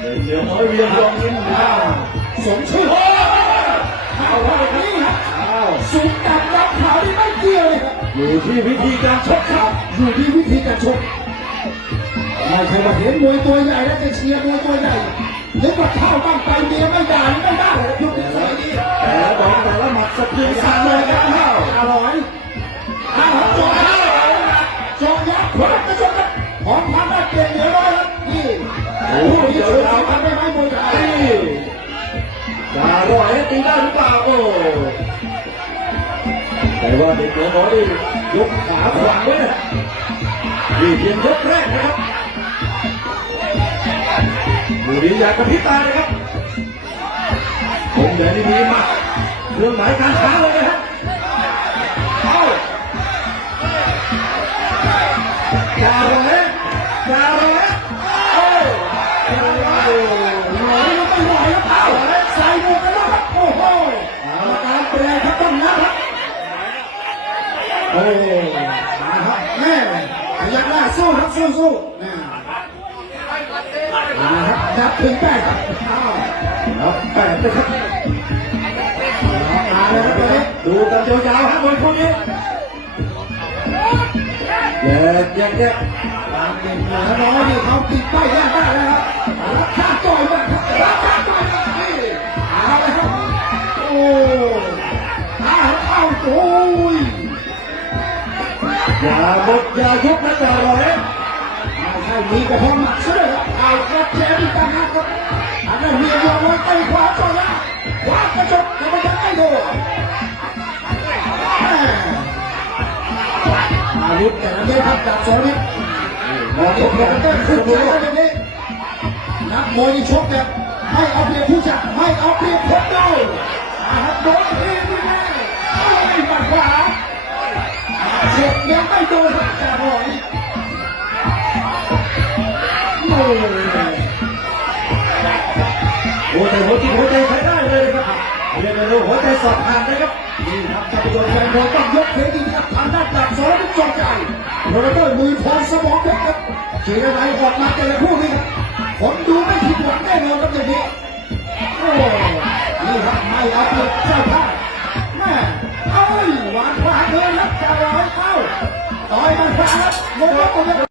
เดี๋ยวน้อยเวียงรองยิ้มนะสมชื่อเอาไว้นี่ครับอ้าวสูงต่ำดำขาวนี่ไม่เกี่ยวเลยครับอยู่ที่วิธีการชกครับอยู่ที่วิธีการชกไม่ใช่ว่าเห็นมวยตัวใหญ่แล้วจะเชียร์มวยตัวใหญ่นึกว่าเข้าบ้านไปเมียไม่ด่าไม่ได้ยยุคนี้สมัยนี้แต่ละบอลแต่ละหมัดสะเทือนสั่นเลยครับ อ้โหนี่สวยสวยทำได้ไหมมวยไทยจะรอยให้ตีได้หรือเปล่าโอ้แต่ว่าเด็กเหนือน้อยนี่ยกขาขวางไว้นะนี่เพียงยกแรกนะครับบุรีอยากกระพริบตาเลยครับผมแดนนี่มีมาเรื่องหมายการค้าเลยนะครับเอาจาระเอะจาระ โอ้นะครับแม่พยักหน้าสู้ครับสู้สู้นะนะครับนับถึงแปดครับนับแปดนะครับมาเลยครับตอนนี้ดูกันยาวๆครับมวยคู่นี้แยกแยกแยกตามเด็กเหนือน้อยนี่เขาติดป้ายแยกได้แล้วครับรับค่าต่อยมากครับรับค่าต่อยมานี่เอาเลยครับโอ้อ้าวเอาโอ้ อย่าหมดอย่ายุบนะจาร้อยไม่ใช่มีกระพาะหมักซะด้วยครับเอากระเทียมอีกต่างหากครับอันนั้นเมียยอมไว้ไปขวาต่อยนะขวากระจกแต่มันยังไม่โดนอาวุธแต่ละเม็ดครับดาบสองเม็ดมองโอ้เห็นโหกันต้เต้นนขึ้ขึ้นนใจมาแล้วเดี๋ยวนี้นักมวยนี่ชกแบบไม่เอาเปรียบผู้จัดไม่เอาเปรียบคนเราอาครับโดนทีนี่แม่โอ้ยหมัดขวาเจ็บยังไม่ โดนหักครับผมโอ้โหแต่หัวจิตหัวใจใช้ได้เลยนะครับเรียนรู้หัวใจสอบผ่านนะครับนี่ครับท่านผู้ชมแฟนบอลต้องยกเครดิตครับทางด้านดาบสอนจงใจโรนัลโด้มือพรสมองเพชรครับเฉียดไหลออกมาแต่ละคู่นี่ครับผมดูไม่ผิดหวังแน่นอนครับอย่างนี้โอ้นี่ครับไม่เอาเปรียบเจ้าภาพ 大演快来我们